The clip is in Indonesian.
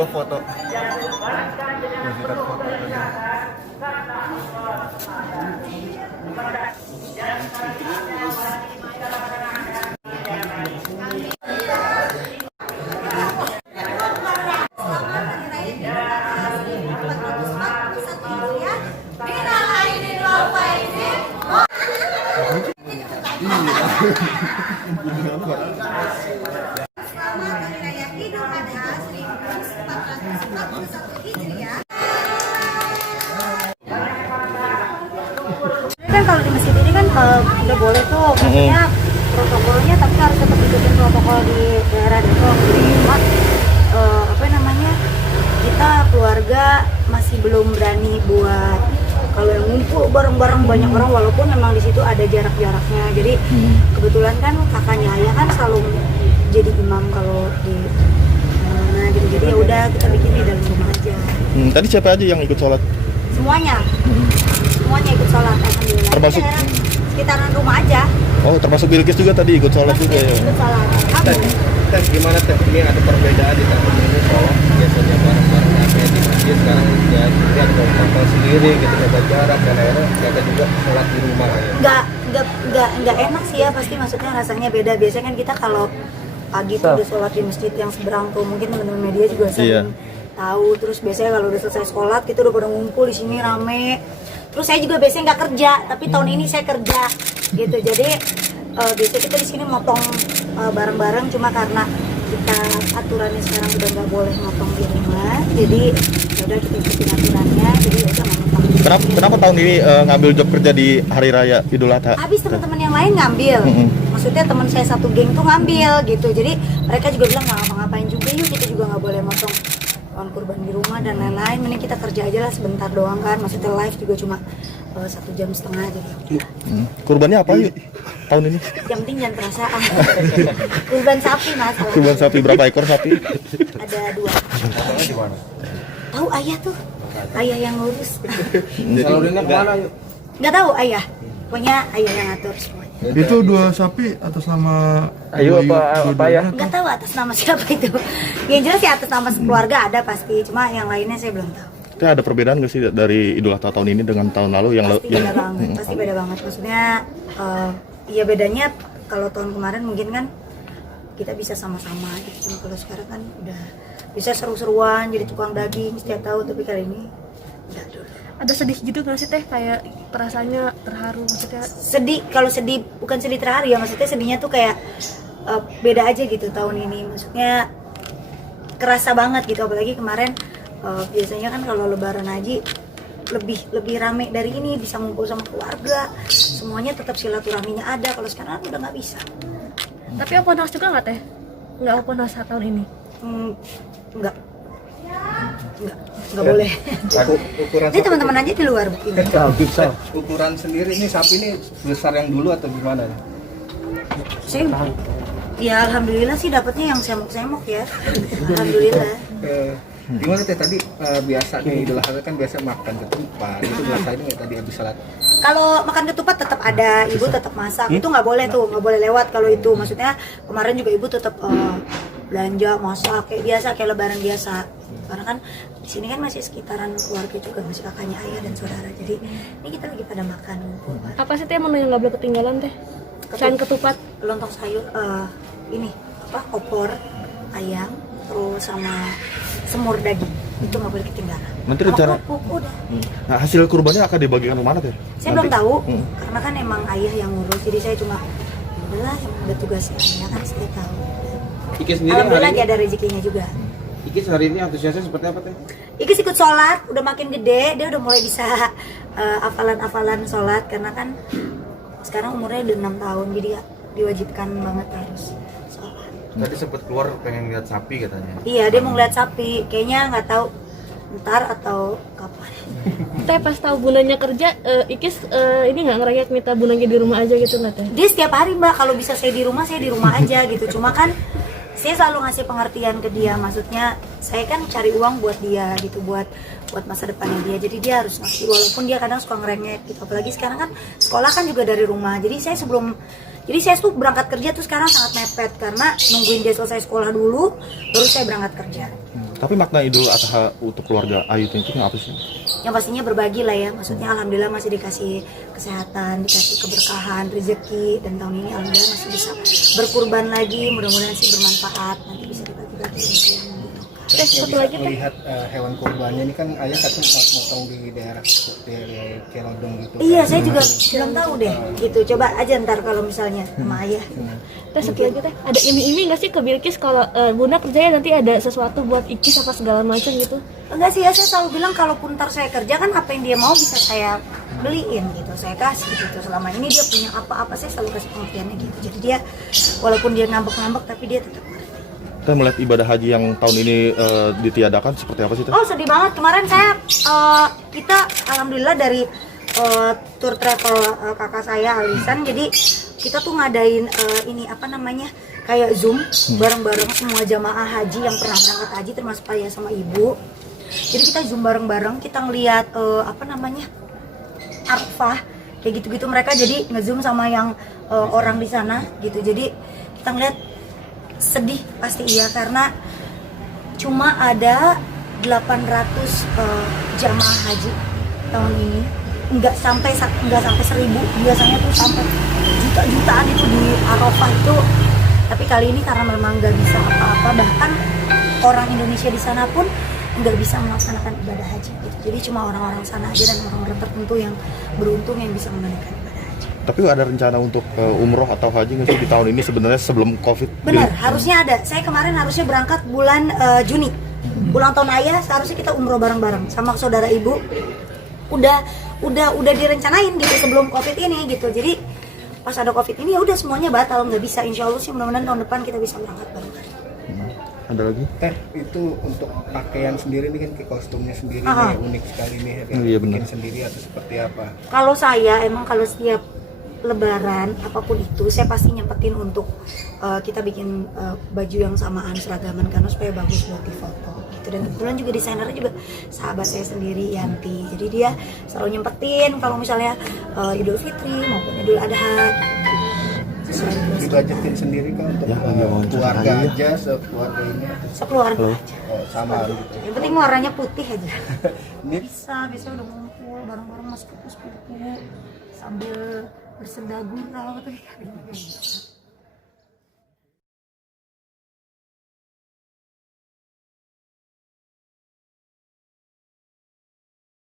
gua foto. Gua sikat foto aja. Kan kalau di masjid ini kan udah boleh tuh, maksudnya protokolnya, tapi harus tetap ikutin protokol di daerah Depok. Jadi cuma apa namanya, kita keluarga masih belum berani buat kalau yang ngumpul bareng-bareng banyak orang, walaupun memang di situ ada jarak-jaraknya. Jadi kebetulan kan kakaknya ayah kan selalu jadi imam kalau di mana gitu. Jadi ya udah kita bikin di dalam rumah aja. Tadi siapa aja yang ikut sholat? Semuanya ikut sholat, alhamdulillah. Termasuk sekitaran rumah aja. Oh, termasuk Bilkis juga tadi ikut sholat juga ya. Ikut sholat. Teh gimana teh? Ini ada perbedaan di tahun ini sholat biasanya bareng-bareng kayak di masjid, sekarang ya dia ada protokol sendiri gitu, jaga jarak dan akhirnya jaga juga sholat di rumah ya. Nggak enak sih ya, pasti maksudnya rasanya beda. Biasanya kan kita kalau pagi tuh udah sholat di masjid yang seberang tuh, mungkin teman-teman media juga sering tahu. Terus biasanya kalau udah selesai sholat kita udah pada ngumpul di sini rame. Terus saya juga biasanya nggak kerja, tapi tahun ini saya kerja gitu. Jadi biasanya kita di sini motong bareng-bareng, cuma karena kita aturannya sekarang udah nggak boleh motong di rumah, jadi ya udah kita ikutin aturannya. Jadi ya udah nggak motong. Kenapa tahun ini ngambil job kerja di hari raya Idul Adha? Habis teman-teman yang lain ngambil, maksudnya teman saya satu geng tuh ngambil gitu. Jadi mereka juga bilang nggak ngapa-ngapain juga, yuk kita juga nggak boleh motong hewan kurban di rumah dan lain-lain. Mending kita kerja aja lah sebentar doang kan, maksudnya live juga cuma 1,5 jam aja. Kurbannya apa yuk tahun ini? Yang penting jangan perasaan. Kurban sapi mas. Kurban sapi, berapa ekor sapi? Ada 2. Potongnya di mana? Tahu ayah tuh, ayah yang ngurus. Salurinnya kemana yuk? Nggak tahu ayah, pokoknya ayah yang ngatur semuanya. Itu 2 sapi atas nama Ayu apa ya? Nggak tahu atas nama siapa itu. Yang jelas sih atas nama keluarga ada pasti, cuma yang lainnya saya belum tahu. Itu ada perbedaan nggak sih dari Idul Adha tahun ini dengan tahun lalu yang Pasti beda banget, pasti beda banget. Maksudnya ya bedanya kalau tahun kemarin mungkin kan kita bisa sama-sama gitu, cuma kalau sekarang kan udah bisa seru-seruan jadi tukang daging setiap tahun, tapi kali ini enggak dulu. Ada sedih gitu nggak sih teh, kayak perasaannya terharu maksudnya? Sedih, kalau sedih bukan sedih terharu ya, maksudnya sedihnya tuh kayak beda aja gitu tahun ini, maksudnya kerasa banget gitu. Apalagi kemarin biasanya kan kalau lebaran haji lebih rame dari ini, bisa ngumpul sama keluarga, semuanya tetap silaturahminya ada. Kalau sekarang udah nggak bisa. Tapi open house juga nggak teh? Nggak open house tahun ini? Nggak boleh. Ukuran Ini teman-teman aja di luar begini. Ukuran sendiri ini sapi ini besar yang dulu atau gimana? Saya ya alhamdulillah sih dapatnya yang semok-semok ya. Alhamdulillah. Gimana teh tadi biasa nih Idul Adha kan biasa makan ketupat, itu biasanya nggak tadi habis salat? Kalau makan ketupat tetap ada, ibu tetap masak. Itu nggak boleh tuh, nggak boleh lewat kalau itu. Maksudnya kemarin juga ibu tetap belanja, masak kayak biasa, kayak lebaran biasa. Karena kan di sini kan masih sekitaran keluarga juga, masih kakaknya ayah dan saudara. Jadi ini kita lagi pada makan. Apa sih teh menu yang nggak boleh ketinggalan teh? Selain ketupat, Lontong sayur, ini apa? Opor ayam, terus sama semur daging. Itu nggak boleh ketinggalan. Nanti rencana. Udah. Nah, hasil kurbannya akan dibagikan kemana teh? Saya belum tahu, karena kan emang ayah yang ngurus, jadi saya cuma udah udah tugasnya ayah kan, saya tahu. Iki sendiri Alhamdulillah lagi ada rezekinya juga. Iki hari ini antusiasnya seperti apa teh? Ikis ikut sholat, udah makin gede, dia udah mulai bisa hafalan sholat, karena kan sekarang umurnya udah 6 tahun, jadi ya diwajibkan banget harus sholat. Tadi sempat keluar pengen lihat sapi katanya. Iya, dia mau ngeliat sapi, kayaknya nggak tahu ntar atau kapan. teh pas tahu bundanya kerja, Ikis ini nggak ngerayak minta bundanya di rumah aja gitu nggak teh? Dia setiap hari mbak, kalau bisa saya di rumah aja gitu. Cuma kan saya selalu ngasih pengertian ke dia, maksudnya saya kan cari uang buat dia gitu, buat masa depannya dia. Jadi dia harus ngasih, walaupun dia kadang suka ngerengek gitu. Apalagi sekarang kan sekolah kan juga dari rumah. Jadi saya tuh berangkat kerja tuh sekarang sangat mepet, karena nungguin dia selesai sekolah dulu baru saya berangkat kerja. Tapi makna Idul Adha untuk keluarga Ayu itu apa sih? Yang pastinya berbagi lah ya, maksudnya alhamdulillah masih dikasih kesehatan, dikasih keberkahan, rezeki, dan tahun ini alhamdulillah masih bisa berkurban lagi, mudah-mudahan sih bermanfaat, nanti bisa dibagi-bagi gitu. Satu lagi teh. Melihat hewan kurbannya ini kan ayah satu motong di daerah Celodong gitu. Iya, saya juga belum tahu deh, gitu. Coba aja ntar kalau misalnya sama ayah. Teh satu lagi teh, ada iming-iming nggak sih ke Bilkis kalau Bunda kerjanya nanti ada sesuatu buat Ikis apa segala macam gitu? Enggak sih ya, saya selalu bilang kalau ntar saya kerja kan apa yang dia mau bisa saya beliin gitu, saya kasih gitu. Selama ini dia punya apa-apa saya selalu kasih pengertiannya gitu. Jadi dia walaupun dia ngambek-ngambek tapi dia tetap ngerti. Kita melihat ibadah haji yang tahun ini ditiadakan seperti apa sih Teh? Oh sedih banget, kemarin saya kita alhamdulillah dari tour travel kakak saya Alisan, jadi kita tuh ngadain ini apa namanya kayak Zoom bareng-bareng semua jamaah haji yang pernah berangkat haji termasuk ayah sama ibu. Jadi kita Zoom bareng-bareng, kita ngeliat apa namanya Arfah kayak gitu-gitu, mereka jadi nge-zoom sama yang orang di sana gitu. Jadi kita ngeliat sedih pasti iya, karena cuma ada 800 jamaah haji tahun ini, nggak sampai 1000, biasanya tuh sampai juta-jutaan itu di Arafah itu. Tapi kali ini karena memang nggak bisa apa-apa, bahkan orang Indonesia di sana pun nggak bisa melaksanakan ibadah haji gitu. Jadi cuma orang-orang sana aja dan orang-orang tertentu yang beruntung yang bisa menunaikan ibadah haji. Tapi ada rencana untuk umroh atau haji nggak sih di tahun ini sebenarnya sebelum Covid? Benar, harusnya ada. Saya kemarin harusnya berangkat bulan Juni. Ulang tahun ayah seharusnya kita umroh bareng-bareng sama saudara ibu. Udah direncanain gitu sebelum Covid ini gitu. Jadi pas ada Covid ini ya udah semuanya batal, nggak bisa. Insya Allah sih mudah-mudahan tahun depan kita bisa berangkat bareng-bareng. Ada lagi? Teh, itu untuk pakaian sendiri nih kan, kostumnya sendiri Aha. nih unik sekali nih. Iya, benar. Bikin sendiri atau seperti apa? Kalau saya emang kalau setiap Lebaran apapun itu saya pasti nyempetin untuk kita bikin baju yang samaan, seragaman, karena supaya bagus buat di foto gitu. Dan kebetulan juga desainernya juga sahabat saya sendiri, Yanti, jadi dia selalu nyempetin kalau misalnya Idul Fitri maupun Idul Adha. Dibajetin sendiri kan untuk Ya, lagi wawancara keluarga aja. aja, sekeluarga ini Sekeluarga aja, sama gitu. yang penting warnanya putih aja. Ini Bisa udah ngumpul bareng-bareng mas sepupu sambil bersenda gurau gitu ya.